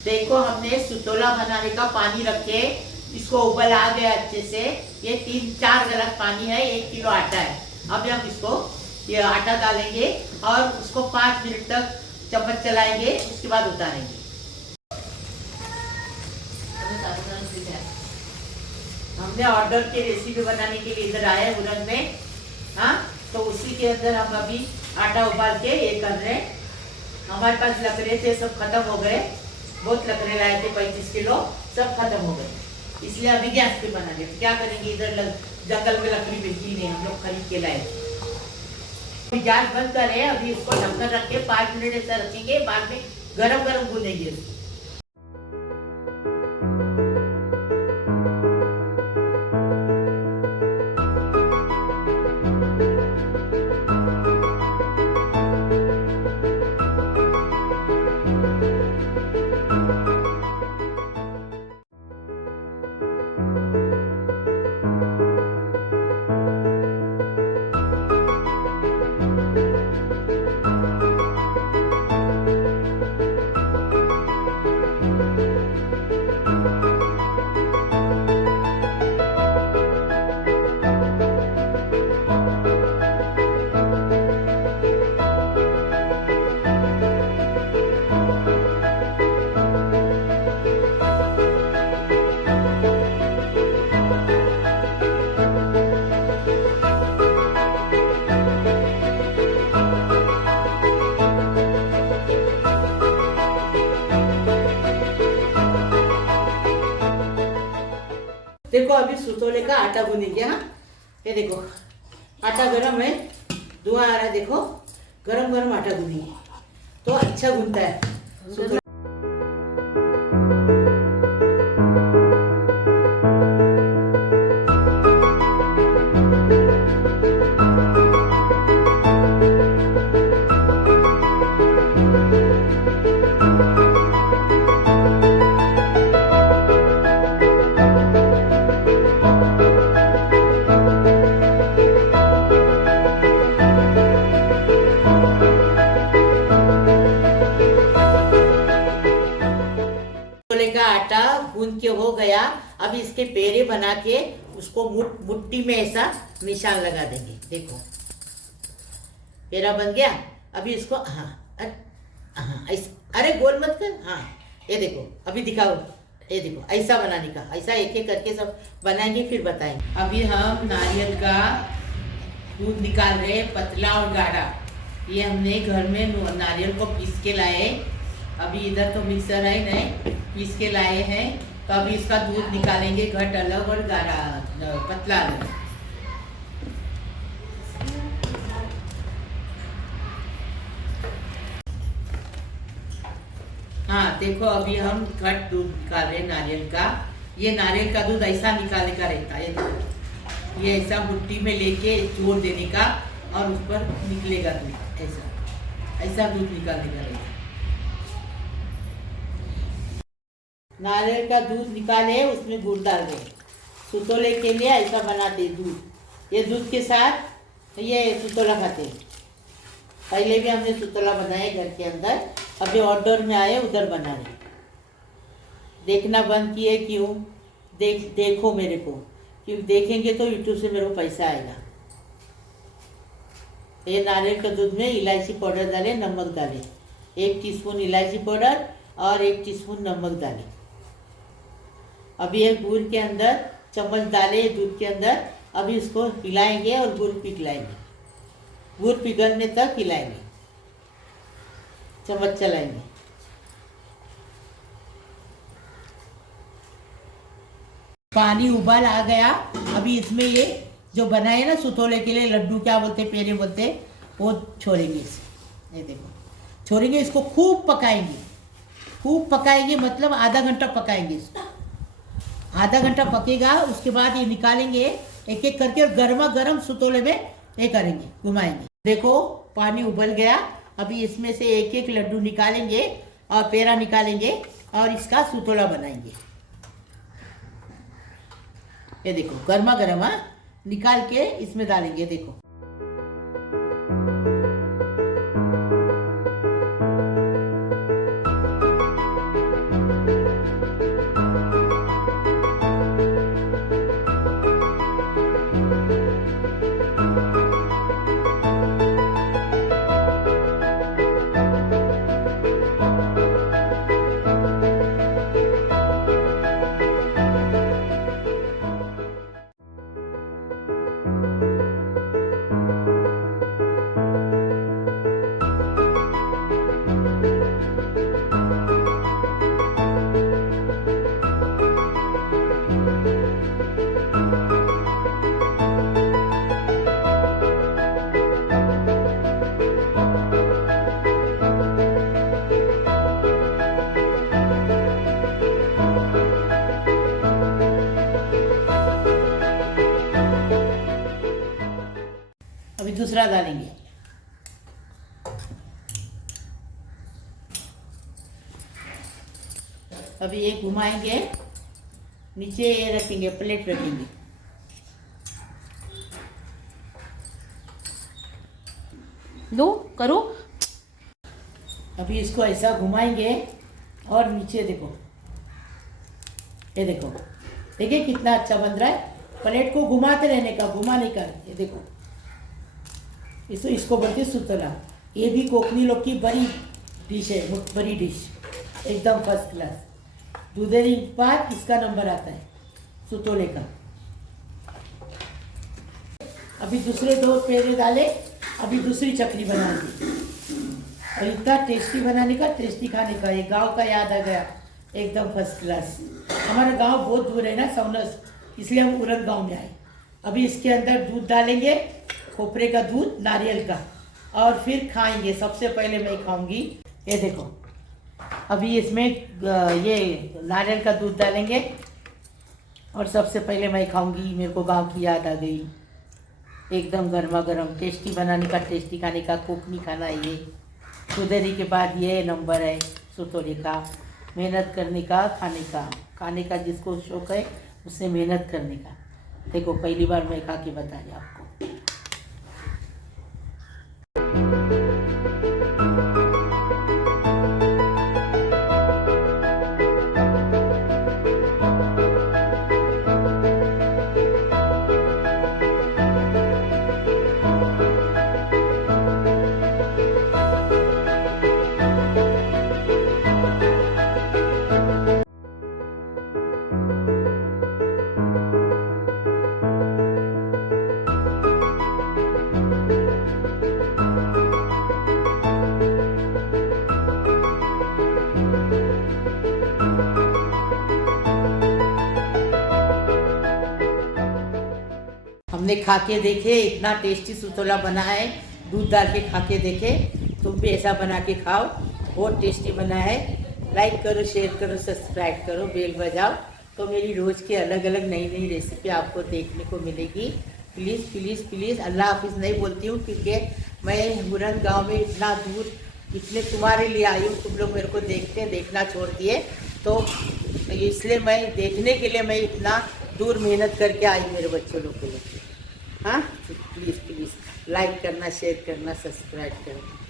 देखो हमने सुतोला बनाने का पानी रखे, इसको उबल आ गया अच्छे से। ये 3-4 गिलास पानी है, 1 किलो आटा है। अब हम इसको ये आटा डालेंगे और उसको 5 मिनट तक चम्मच चलाएंगे, उसके बाद उतारेंगे। हमने ऑर्डर की रेसिपी बनाने के लिए इधर आए उड़द में, हाँ, तो उसी के अंदर हम अभी आटा उबाल के ये कर रहे हैं। हमारे पास लकड़े थे, सब खत्म हो गए। बहुत लकड़े लाए थे 35 किलो, सब खत्म हो गए, इसलिए अभी गैस पे बना रहे। क्या करेंगे, इधर जंगल में लकड़ी मिलती नहीं, हम लोग खरीद के लाए। गैस बंद करें, अभी इसको ढक्कन रख के 5 मिनट ऐसा रखेंगे, बाद में गरम गरम भूनेंगे इसको। देखो अभी सुतोले का आटा गूंदेंगे। हाँ, ये देखो आटा गरम है, धुआं आ रहा है, देखो गरम गरम आटा गूंदेंगे तो अच्छा गूंदता है सुतोले। का आटा गूंद के हो गया। अभी इसके पेड़े बना के उसको मुट्ठी में ऐसा निशान लगा देंगे। देखो पेड़ा बन गया। अभी इसको अरे गोल मत कर। हाँ, ये देखो अभी दिखाओ, ये देखो ऐसा बनाने का, ऐसा एक एक करके सब बनाएंगे, फिर बताएंगे। अभी हम नारियल का दूध निकाल रहे, पतला और गाढ़ा। ये हमने घर में नारियल को पीस के लाए। अभी इधर तो मिक्सर है नहीं, पीस के लाए हैं। तो अभी इसका दूध निकालेंगे, घट अलग और गाढ़ा पतला अलग। हाँ देखो अभी हम घट दूध निकाल रहे हैं नारियल का। ये नारियल का दूध ऐसा निकालने का रहता है, ये ऐसा मुट्ठी में लेके जोड़ देने का और उस पर निकलेगा दूध। ऐसा दूध निकालने का रहता है। नारियल का दूध निकाले, उसमें गुड़ डाल दे। सुतोले के लिए ऐसा बनाते दूध। ये दूध के साथ ये सुतोला खाते। पहले भी हमने सुतोला बनाए घर के अंदर, अभी ऑर्डर में आए उधर बना रहे। देखना बंद किए क्यों? देखो मेरे को, क्यों देखेंगे तो यूट्यूब से मेरे को पैसा आएगा। ये नारियल के दूध में इलायची पाउडर डाले, नमक डाले, 1 टीस्पून इलायची पाउडर और 1 टीस्पून नमक डाले। अभी एक गुड़ के अंदर चम्मच डाले दूध के अंदर। अभी इसको हिलाएंगे और गुड़ पिघलाएंगे, गुड़ पिघलने तक हिलाएंगे, चम्मच चलाएंगे। पानी उबाल आ गया। अभी इसमें ये जो बनाए ना सुतोले के लिए लड्डू, क्या बोलते पेड़े बोलते, वो छोड़ेंगे इसे। ये देखो छोड़ेंगे, इसको खूब पकाएंगे। खूब पकाएंगे मतलब आधा घंटा पकाएंगे इसको। आधा घंटा पकेगा, उसके बाद ये निकालेंगे एक एक करके और गर्मा गर्म सुतोले में ये करेंगे, घुमाएंगे। देखो पानी उबल गया। अभी इसमें से एक एक लड्डू निकालेंगे और पेड़ा निकालेंगे और इसका सुतोला बनाएंगे। ये देखो गर्मा गर्म, हाँ, निकाल के इसमें डालेंगे। देखो दूसरा डालेंगे। अभी ये घुमाएंगे, नीचे ये रखेंगे, प्लेट रखेंगे। लो करो। अभी इसको ऐसा घुमाएंगे और नीचे देखो, ये देखो, देखिए कितना अच्छा बन रहा है। प्लेट को घुमाते रहने का, घुमाने का। ये देखो, इसको बोलते हैं सुतोला। ये भी कोकनी लोग की बड़ी डिश है, बड़ी डिश, एकदम फर्स्ट क्लास। दूधेरी के बाद इसका नंबर आता है सुतोले का। अभी दूसरे 2 पेड़े डाले, अभी दूसरी चकली बनाएंगे। और इतना टेस्टी बनाने का, टेस्टी खाने का। ये गांव का याद आ गया, एकदम फर्स्ट क्लास। हमारा गांव बहुत दूर है ना, सौनस, इसलिए हम उरन गांव में आए। अभी इसके अंदर दूध डालेंगे, खोपरे का दूध, नारियल का, और फिर खाएंगे। सबसे पहले मैं खाऊंगी, ये देखो। अभी इसमें ये नारियल का दूध डालेंगे और सबसे पहले मैं खाऊंगी। मेरे को गांव की याद आ गई, एकदम गर्मा गर्म, टेस्टी बनाने का, टेस्टी खाने का, कोकनी खाना है ये। सुधरी के बाद ये नंबर है सुतोले का। मेहनत करने का, खाने का जिसको शौक है उससे मेहनत करने का। देखो पहली बार मैं खा के बता रही आपको। हमने खा के देखे, इतना टेस्टी सुतोला बना है। दूध डाल के खा के देखे, तुम भी ऐसा बना के खाओ, बहुत टेस्टी बना है। लाइक करो, शेयर करो, सब्सक्राइब करो, बेल बजाओ, तो मेरी रोज़ की अलग अलग नई नई रेसिपी आपको देखने को मिलेगी। प्लीज़ प्लीज़ प्लीज़, अल्लाह हाफिज़ नहीं बोलती हूँ, क्योंकि मैं मुरन गाँव में इतना दूर इसलिए तुम्हारे लिए आई हूँ। तुम लोग मेरे को देखना छोड़ दिए, तो इसलिए मैं देखने के लिए मैं इतना दूर मेहनत करके आई मेरे बच्चों लोग के लिए। हाँ, प्लीज़ प्लीज़ लाइक करना, शेयर करना, सब्सक्राइब करना।